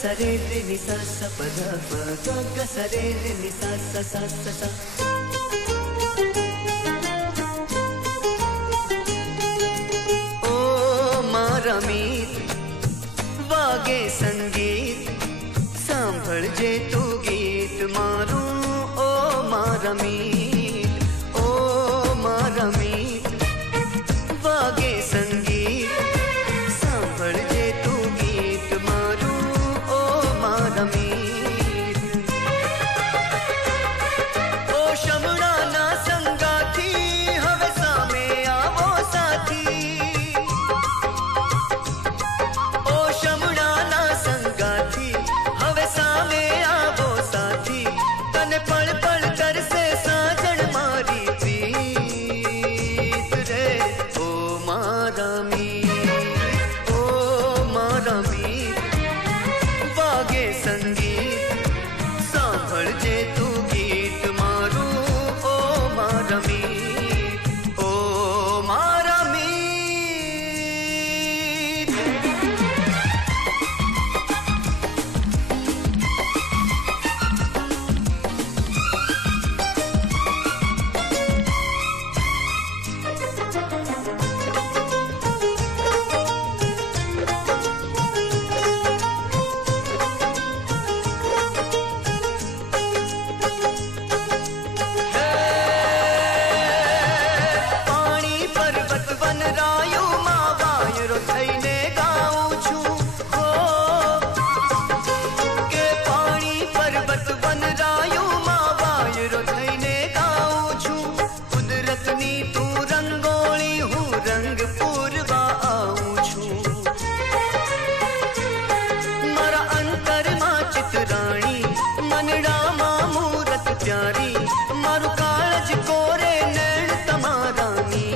सरे रे नि सा सा प ध प ग ग सरे रे नि सा सा सा सा सा। ओ मारा मीत वागे संगीत सांभळजे तू गीत मारू। ओ मारा मीत, ओ मारा मीत वागे संगीत सांभळजे तू गीत मारू। ओ मारा मीत, ओ शमणाना संगाथी हवे सामे आवो साथी। ओ शमणाना संगाथी हवे सामे आवो साथी। तने पल पल तरसे साजन मारी प्रीत रे। ओ मारा मीत, ओ मारा मीत वागे संगीत सांभळजे तू गीत मारू। ओ मारा मीत, ओ मारा मीत। पाणी पर्वत वन रायु मा वायरो थईने गाऊं छू। हो के पाणी पर्वत वन रायु मा वायरो थईने गाऊं छू। कुदरतनी तू रंगोળી હું રંગ પૂરવા આવું છું। મારા અંતરમાં ચિતરાણી મનડામાં મૂરત પ્યારી। મારું કાળજ કોરે નૈણ તમારાની।